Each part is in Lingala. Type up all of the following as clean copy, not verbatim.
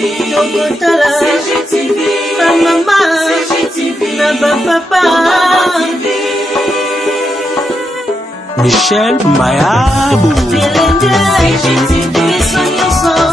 Tokotala CGTV, maman CGTV, na papa Michel Mayabou CGTV,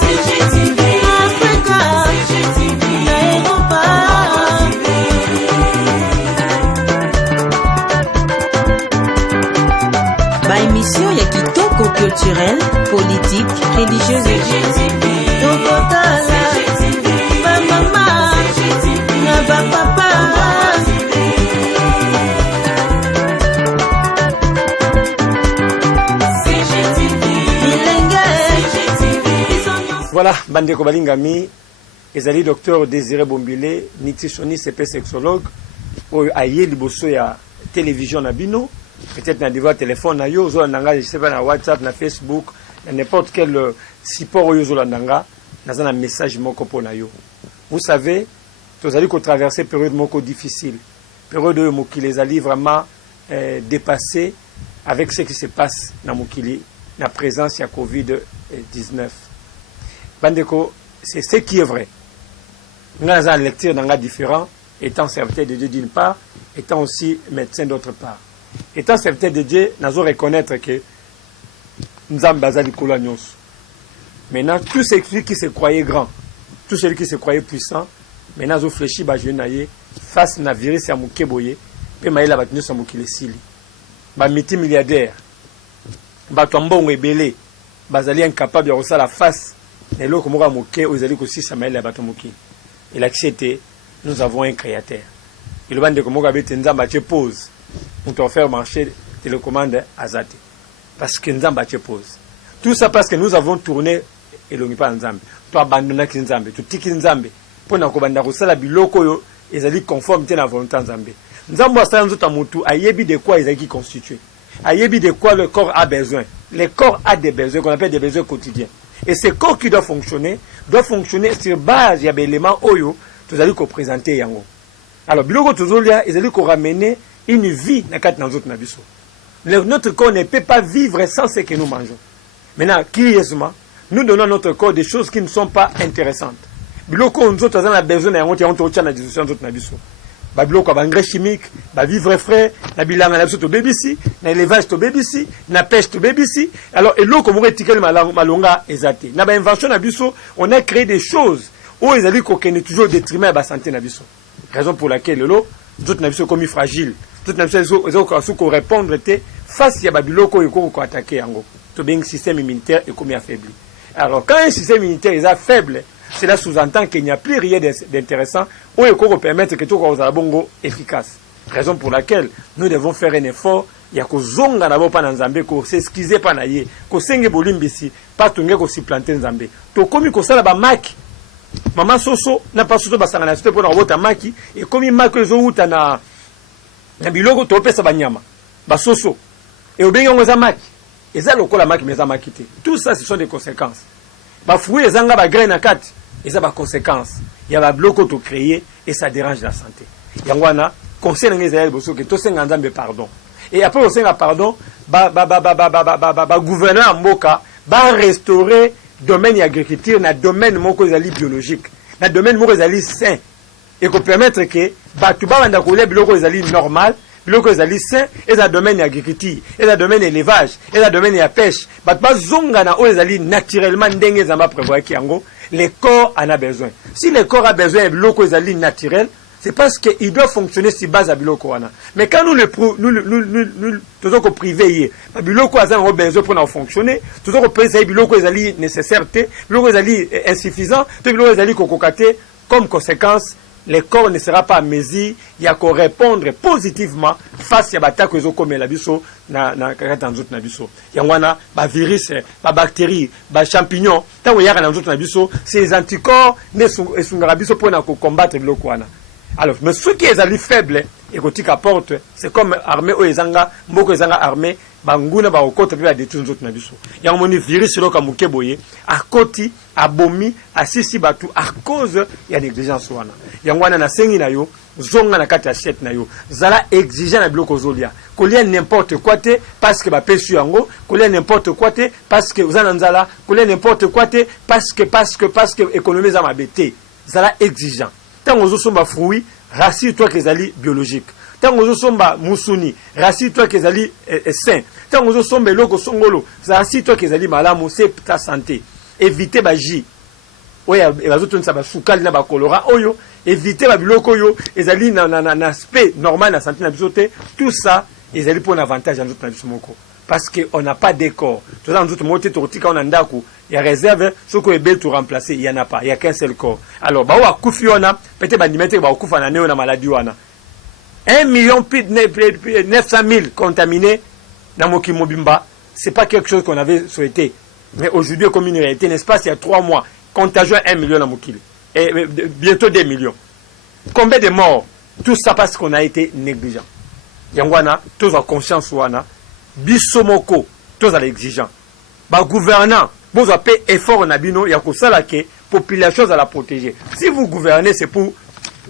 CGTV, Africa CGTV, na Europa. Ba émission ya kitoko culturel, politique, religieuse CGTV. Tokotala ba mama na ba papa. Voilà, Bandeko Balingami, ezali docteur Désiré Bombile, nutritionniste et sexologue, aye liboso ya télévision na bino, peut-être na devoir téléphone na yo, zo nanga, je sais pas na WhatsApp, na Facebook, na n'importe quel support yo zo nanga, na un message moko po na yo. Vous savez, tous allez qu'on traverser période moko difficile, période où mokili les allez vraiment dépasser avec ce qui se passe na mokili, na présence ya Covid-19. Bandeko, c'est ce qui est vrai. Nous avons une lecture dans différent, étant serviteur de Dieu d'une part, étant aussi médecin d'autre part. Étant serviteur de Dieu, nous devons reconnaître que nous avons basé les coloniaux. Maintenant, tous ceux qui se croyaient grands, tous ceux qui se croyaient puissants, maintenant nous avons fléchi face à la virus à Moukeboye, puis maïla batinu sa Moukile Sili. Ba multimilliardaire, ba tombon rebelle, bazali incapable de ressasser la face. Et là, comme on a moqué, aux alliés aussi, ça m'a l'air à moquer. Et l'accepté, nous avons un créateur. Et le bande de comment on a battu pause. On doit faire marcher télécommande à Zate. Parce que nous avons battu pause. Tout ça parce que nous avons tourné et l'on n'est pas en Zambie. Tu as abandonné Kinzambé, tu tiques Kinzambé. Pour nous abandonner ça, la biloko, ils allaient conformité à la volonté en Zambie. Nous avons besoin de ayebi de quoi ils allaient constituer. Ayebi de quoi le corps a besoin. Le corps a des besoins qu'on appelle des besoins quotidiens. Et ce corps qui doit fonctionner sur base de l'élément Oyo, tu allez présenter Yango. Alors, biloko tuzolia, ils allaient ramener une vie dans notre corps ne peut pas vivre sans ce que nous mangeons. Maintenant, curieusement, nous donnons à notre corps des choses qui ne sont pas intéressantes. Biloko nous avons besoin de discussion de notre ba biloko ba engrais chimique, ba vivre frais, na bilanga na biso to BBC, na élevage to BBC, na pêche to BBC. Alors eloko mo retiquer malonga ezate. Na ba invention na biso, on a créé des choses où ils allaient kokene toujours détriment à ba santé na biso. Raison pour laquelle lelo tout na biso comme fragile. Tout na biso ko répondre face ya ba biloko ko attaquer yango. To bien système immunitaire est comme affaibli. Alors quand un système immunitaire est faible, cela sous-entend qu'il n'y a plus rien d'intéressant ou il faut permettre que tout soit bongo efficace. Raison pour laquelle nous devons faire un effort. Il y a que zonga na bo pa na Nzambe ko s'excuser pa na ye ko senge bolimbisi pa tunge ko si planter Nzambe. To komi ko sala ba maki. Mama soso na pa soso basanga na sote po na bota maki et komi maki zo uta na biloko to pesa ba nyama. Ba soso. Et obenga ngo za maki. Eza lokola maki meza maki te. Tout ça ce sont des conséquences. Ba fruit ezanga ba graine na kati. Et ça a des conséquences. Il y a des blocs qui sont créés et ça dérange la santé. Il y a un conseil dans les aïeux que tous ces gens pardon. Et après, on pardon, gouverneur Mboka va restaurer le domaine de l'agriculture dans le domaine biologique, dans le domaine sain. Et qu'on permettre que tout le monde normal, biloko ezali sain, et dans le domaine de l'agriculture, et dans le domaine de l'élevage, et dans le domaine de la pêche. Zonga na ezali naturellement ndenge zamba prévoir ki yango. Le corps en a besoin. Si le corps a besoin de biloko ezali naturel, c'est parce qu'il doit fonctionner sur base à biloko wana. Mais quand nous toujours ko privé biloko azan a besoin pour fonctionner, toujours ko privé biloko ezali nécessaire, biloko ezali insuffisant, biloko ezali kokokate, comme conséquence le corps ne sera pas à mesure, il y a qu'à répondre positivement face à l'attaque que comme la biso na biso. Il y a un virus, des bactéries, des champignons, tant qu'il y a un biso, ces anticorps ne sont pas pour combattre le corps. Alors, mais ceux qui sont faibles et qui apportent, c'est comme armée ou ezanga, mboko ezanga armée, banguna ba okota pe ba détruire nzoto na biso ya moni virus loka mukeboye akoti abomi asisi batu à cause ya négligence wana yango wana na sengi na yo zonga na kati assiette na yo zala exigeant na biloko zolia kolia n'importe quoi te parce que ba pesu yango kolia n'importe quoi te parce que uzana nzala kolia n'importe quoi te parce que économie za mabete zala exigeant tango zo somba fruit rassure-toi que ezali biologique tango zo somba musuni rassure-toi que ezali sain tango zo somba eloko songolo rassure-toi que ezali malamu c'est ta santé éviter baji oya bazotonisa basukali na bakolora oyo éviter babiloko oyo ezali na aspect normal na santé na biso te tout ça ezali pour un avantage na nzoto na biso moko parce que on n'a pas décor toza nzoto moko te tokotika ona ndako ya réserve soko ebel to remplacer il y en a pas il y a qu'un seul corps alors bao akufi wana peut-être bandimete ba okufa na neo na maladie wana 1,900,000 contaminés dans Moki Mobimba. C'est pas quelque chose qu'on avait souhaité. Mais aujourd'hui, comme une réalité, n'est-ce pas, il y a 3 mois, contagion 1 million dans Moki. Et bientôt 2 millions. Combien de morts? Tout ça parce qu'on a été négligent. Yangwana, tous en conscience wana. Bisomoko, tous à l'exigeant. Bah, gouvernant, vous avez effort en abino, yakosala ke, population à la protéger. Si vous gouvernez, c'est pour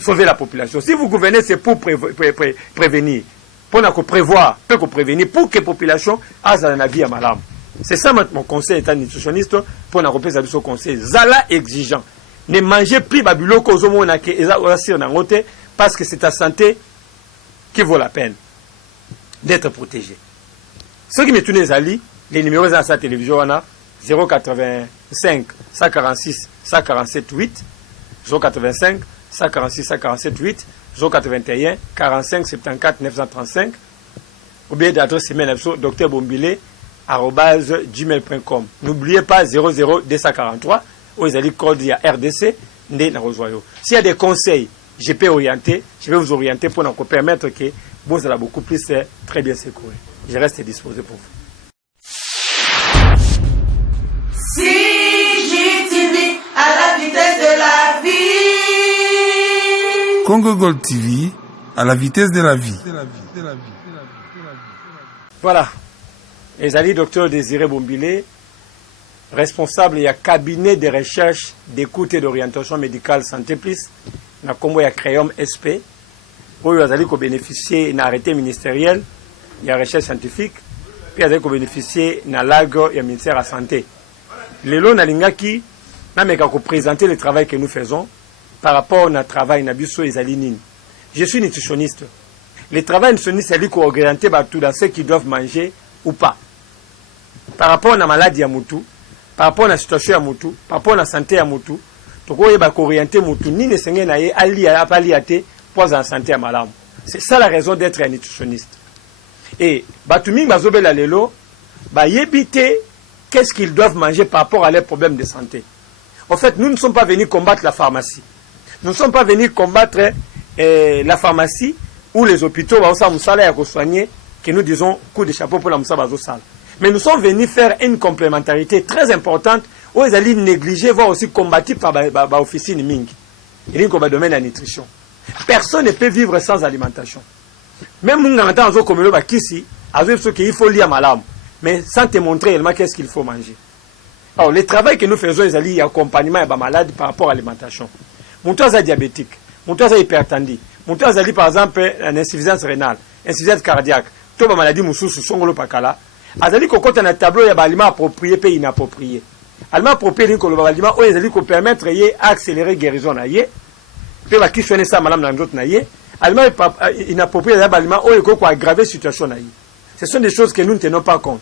sauver la population. Si vous gouvernez, c'est pour prévenir. Pour prévoir, pour prévenir, pour que la population ait la vie à malam. C'est ça mon conseil état nutritionniste pour nous repérer ce conseil. Zala exigeant. Ne mangez plus babulo kozomo na ke parce que c'est ta santé qui vaut la peine d'être protégé. Ceux qui me tournent les alliés, les numéros dans sa télévision, 085 146 147 8 085 146 147 8 081 45 74 935 ou bien d'adresse email dr.bombile@gmail.com. N'oubliez pas 00 243 où ils ont code il y a RDC. S'il y a des conseils, je peux orienter, je vais vous orienter pour nous permettre que vous allez beaucoup plus très bien secourir. Je reste disposé pour vous. CGTV à la vitesse de la vie. Congo Gold TV à la vitesse de la vie. Voilà. Les alliés Dr Désiré Bombile, responsable du cabinet de recherche, d'écoute et d'orientation médicale Santé Plus, na Combo ya Créum SP, où ils ont bénéficié d'un arrêté ministériel, de la recherche scientifique, puis ils ont bénéficié d'un lago du ministère de la Santé. Les lots n'alingaki, n'a même qu'à présenter le travail que nous faisons par rapport au travail n'abuso et alinine. Je suis nutritionniste. Le travail nutritionniste, c'est lui orienté tout dans ceux qui doivent manger ou pas. Par rapport à la maladie à Moutou, par rapport à la situation à Moutou, par rapport à la santé à Moutou, donc on va orienter Moutou ni ne s'engage naïe ali à paliaté pour la santé à malam. C'est ça la raison d'être un nutritionniste. Et Batoumi Bazobela Lelo, yébiter qu'est-ce qu'ils doivent manger par rapport à leurs problèmes de santé. En fait, nous ne sommes pas venus combattre la pharmacie. Nous ne sommes pas venus combattre la pharmacie ou les hôpitaux soigner, que nous disons coup de chapeau pour la Moussa Bazosal. Mais nous sommes venus faire une complémentarité très importante où ils allaient négliger, voire aussi combattre par l'officine Ming. Il y a un domaine de la nutrition. Personne ne peut vivre sans alimentation. Même nous, on entend comme le bakisi, il faut lire malam, mais sans te montrer réellement qu'est-ce qu'il faut manger. Alors, le travail que nous faisons, ils allaient accompagnement et malade par rapport à l'alimentation. Mon toit est diabétique, mon toit est hypertendu, mon toit est par exemple une insuffisance rénale, insuffisance cardiaque, tout maladie moussou sous son pakala. Azali ko kota na tableau ya balima approprié pe inapproprié. Alima approprié ni ko lo balima o ezali ko permettre ye accélérer guérison na ye. Pe ba ki sone ça madame na nzoto na ye. Alima inapproprié ya balima o ko aggraver situation na ye. Ce sont des choses que nous ne tenons pas compte.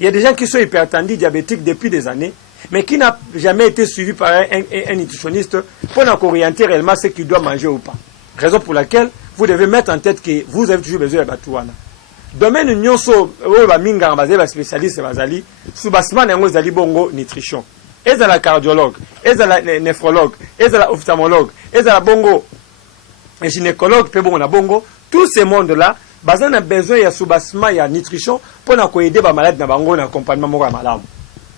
Il y a des gens qui sont hypertendus, diabétiques depuis des années, mais qui n'ont jamais été suivis par un nutritionniste pour nous orienter réellement ce qu'ils doivent manger ou pas. Raison pour laquelle vous devez mettre en tête que vous avez toujours besoin de batouana. Domaine nyonso oba minga bazé spécialiste bazali subasman yango zali bongo nutrition. Ezala cardiologue, ezala néphrologue, ezala ophtalmologue, ezala bongo gynécologue pe bongo na bongo, tout ce monde là bazana besoin ya subasman ya nutrition pour na ko aider ba malade na bango na accompagnement moko ya malamu.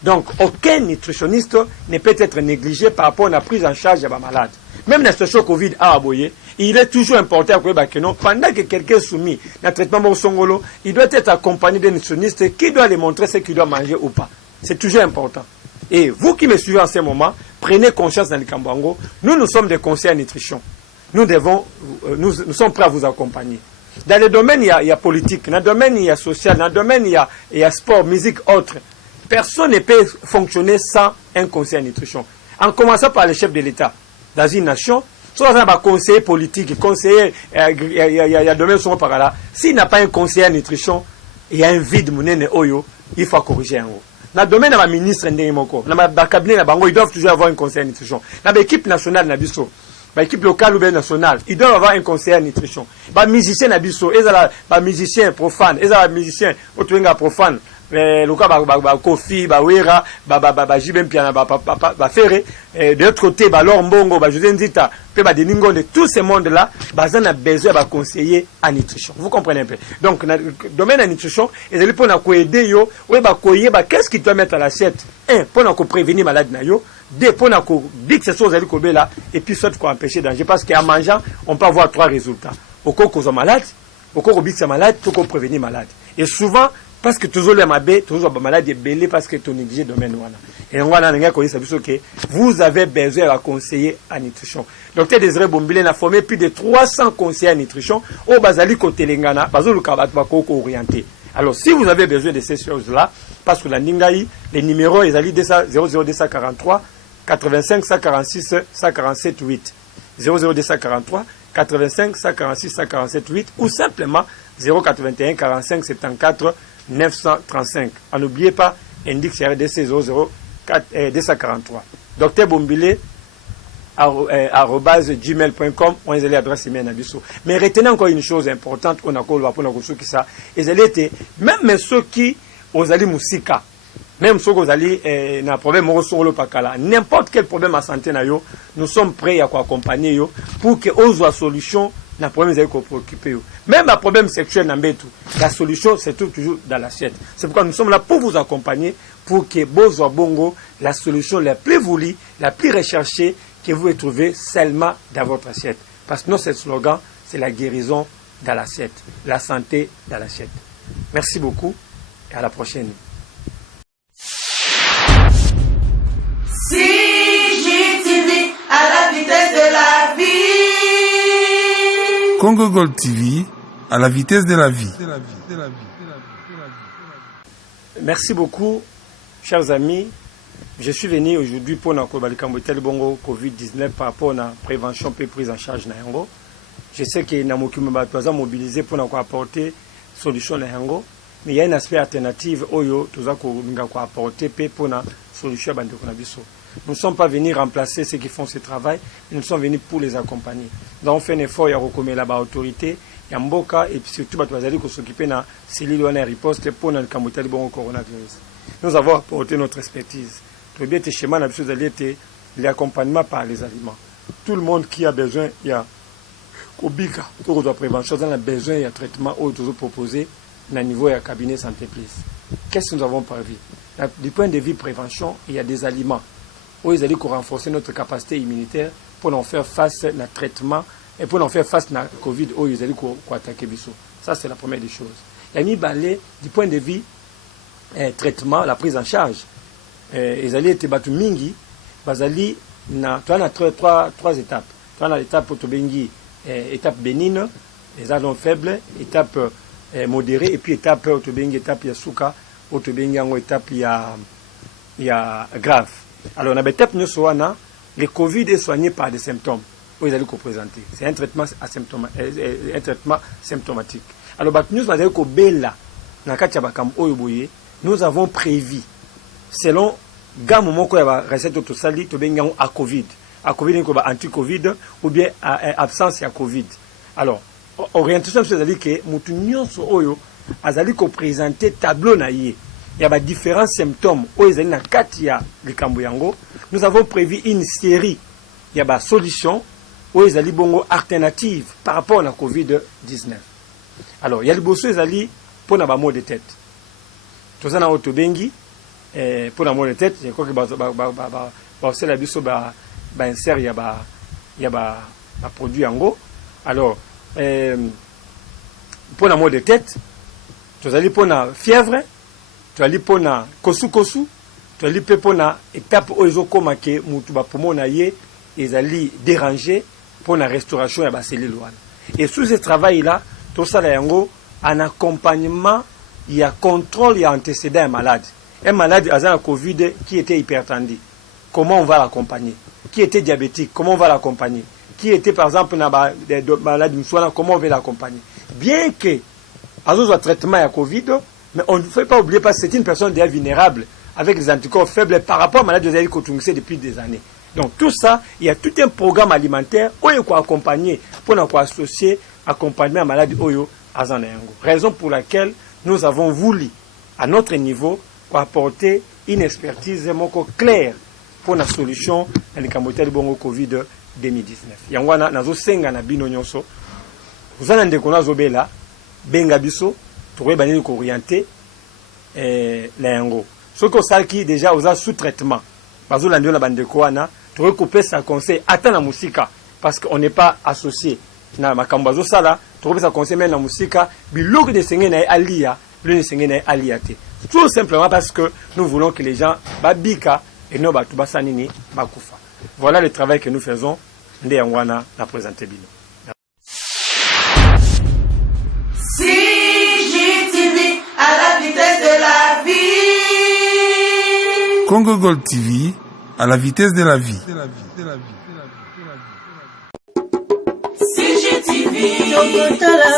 Donc aucun nutritionniste ne peut être négligé par rapport à la prise en charge de ba malade. même dans la situation Covid à Aboye, il est toujours important que non, pendant que quelqu'un est soumis à un traitement songolo, il doit être accompagné d'un nutritionniste qui doit lui montrer ce qu'il doit manger ou pas. C'est toujours important. Et vous qui me suivez en ce moment, prenez conscience dans le Kambango. Nous sommes des conseillers en nutrition. Nous sommes prêts à vous accompagner. Dans le domaine, il y a politique. Dans le domaine, il y a social. Dans le domaine, il y a sport, musique, autres. Personne ne peut fonctionner sans un conseiller en nutrition. En commençant par le chef de l'État. Dans une nation, soit un conseiller politique, conseiller, il y a domaine sont par là. S'il n'a pas un conseiller en nutrition, il y a un vide, il faut corriger un haut. Dans le domaine de la ministre, dans le cabinet, ils doivent toujours avoir un conseiller en nutrition. Dans l'équipe nationale, l'équipe locale ou bien nationale, ils doivent avoir un conseiller en nutrition. Les musiciens, les musiciens profanes, les musiciens profanes, de l'autre côté, de tous ces mondes-là, ils ont besoin de conseiller en nutrition. Vous comprenez un peu? Donc, dans le domaine de la nutrition, ils ont aider, qu'est-ce qu'ils doivent mettre à l'assiette? Un, pour prévenir maladie. Deux, pour dire que ces choses là, et puis soit pour empêcher danger. Parce qu'en mangeant, on peut avoir trois résultats. Au cas où on est malade, au cas où on est malade, au cas où on prévenir malade. Et souvent, parce que toujours les malades, toujours les malades est belé parce que tu négligé le domaine. Et on va que vous avez besoin de conseiller en nutrition. Docteur Désiré Bombile a formé plus de 300 conseillers en nutrition au Bazali côté Lengana, Bazou orienté. Alors, si vous avez besoin de ces choses-là, parce que la Ningaï, les numéros, ils allaient 00243 85 146 147 8. 00243 85 146 147 8 ou simplement 081 45 74 935. N'oubliez pas, indique RDC 00243. Docteur Bombile, @gmail.com, on est l'adresse email Nabiso. Mais retenez encore une chose importante, on a ça. Même ceux qui ont allé Moussika, même ceux qui ont allé un problème n'importe quel problème à santé, nous sommes prêts à accompagner pour que aux soit solution na problème qu'ils préoccuper. Même un problème sexuel la solution c'est toujours dans l'assiette. C'est pourquoi nous sommes là pour vous accompagner pour que Bozo Bongo, la solution la plus voulue, la plus recherchée que vous pouvez trouver seulement dans votre assiette. Parce que notre slogan, c'est la guérison dans l'assiette, la santé dans l'assiette. Merci beaucoup et à la prochaine. CGTV à la vitesse de la vie. Congo Gold TV à la vitesse de la vie. Merci beaucoup, chers amis. Je suis venu aujourd'hui pour nous bongo Covid-19 par rapport à la prévention et prise en charge. Je sais que nous sommes mobilisés pour nous apporter solution. Mais il y a un aspect alternatif où nous avons apporter pour une solution. Nous ne sommes pas venus remplacer ceux qui font ce travail, nous sommes venus pour les accompagner. Nous avons fait un effort, il y a recommandé l'autorité, il y a Mboka, et puis surtout, nous allons s'occuper de la cellule de riposte pour le coronavirus. Nous avons apporté notre expertise. Le bien schéma, l'accompagnement par les aliments. Tout le monde qui a besoin, il y a Kobika, pour la prévention, il a besoin, il y a traitement ou toujours proposé au niveau du cabinet santé plus. Qu'est-ce que nous avons prévu? Du point de vue prévention, il y a des aliments où ils allaient renforcer notre capacité immunitaire pour en faire face à traitement et pour en faire face à la Covid où ils allaient attaquer Bissot. Ça, c'est la première des choses. Il y a mis balai du point de vue traitement, la prise en charge. Ils allaient être battus mingi, basali, na trois étapes. Tu as l'étape autobengi, étape bénigne, les allons faibles, étape modérée, et puis étape autobengi, étape yasuka, autobengi, étape ya grave. Alors, dans l'étape le Covid est soigné par des symptômes. Où ils allaient présenter. C'est un traitement symptomatique. Alors, nous avons prévu, selon recette à Covid. À Covid, anti-Covid ou bien absence à Covid. Alors, orientation, c'est-à-dire que nous avons présenté tableau naïe. Il y a différents symptômes. Nous avons prévu une série. Il y a des solutions où ils allaient bongo alternatives par rapport à la Covid-19. Alors, il y a des solutions pour la mot de tête. Tout ça, on a pour la mot de tête, je crois que c'est la biso insert, il y a y a ba produit yango. Alors pour la maux de tête, tu allais pour la fièvre, tu allais pour la kosu, tu allais pour la étape oizo koma ke mutu ba poumon na ye ils allaient déranger pour la restauration ya ba cellule wana. Et sous ce travail là, tout ça là yango en accompagnement, il y a contrôle, il y a antécédent un malade. Un malade a un Covid qui était hypertendu. Comment on va l'accompagner? Qui était diabétique? Comment on va l'accompagner? Qui était par exemple malade moussouana? Comment on va l'accompagner? Bien que à un traitement à Covid, mais on ne faut pas oublier parce que c'est une personne déjà vulnérable avec des anticorps faibles par rapport à maladie de Kotungse depuis des années. Donc tout ça, il y a tout un programme alimentaire où il faut accompagner pour nous associer accompagnement à maladie Oyo à Zanayango. Raison pour laquelle nous avons voulu à notre niveau apporter une expertise claire pour la solution à l'écamotel bongo Covid 2019. Yangwana nazo senga na bino nyonso. Vous en avez qu'on a zobela benga biso trouver banini ko orienter la yango. Ce que ça qui déjà aux sous-traitement. Bazo landio la bande ko ana trouver couper sa conseil ata na musika parce qu'on n'est pas associé na makambazo sala trouver sa conseil mais na musika biloko de senga na alia le senga na aliate. Tout simplement parce que nous voulons que les gens babika et non batubasanini bakufa. Voilà le travail que nous faisons. Nde yangwana na présenter bino. CGTV à la vitesse de la vie. Congo Gold TV à la vitesse de la vie. CGTV,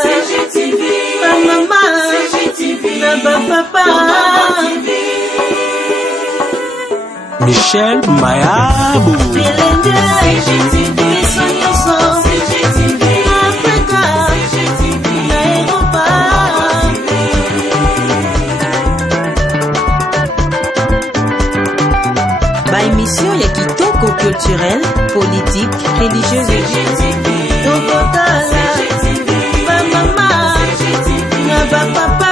CGTV, maman, CGTV, papa, Michel Mayabou. CGTV, CGTV, Africa, Europa. Ba émission ya kitoko culturel, politique, religieuse et Tokotala, ba mama, na ba papa.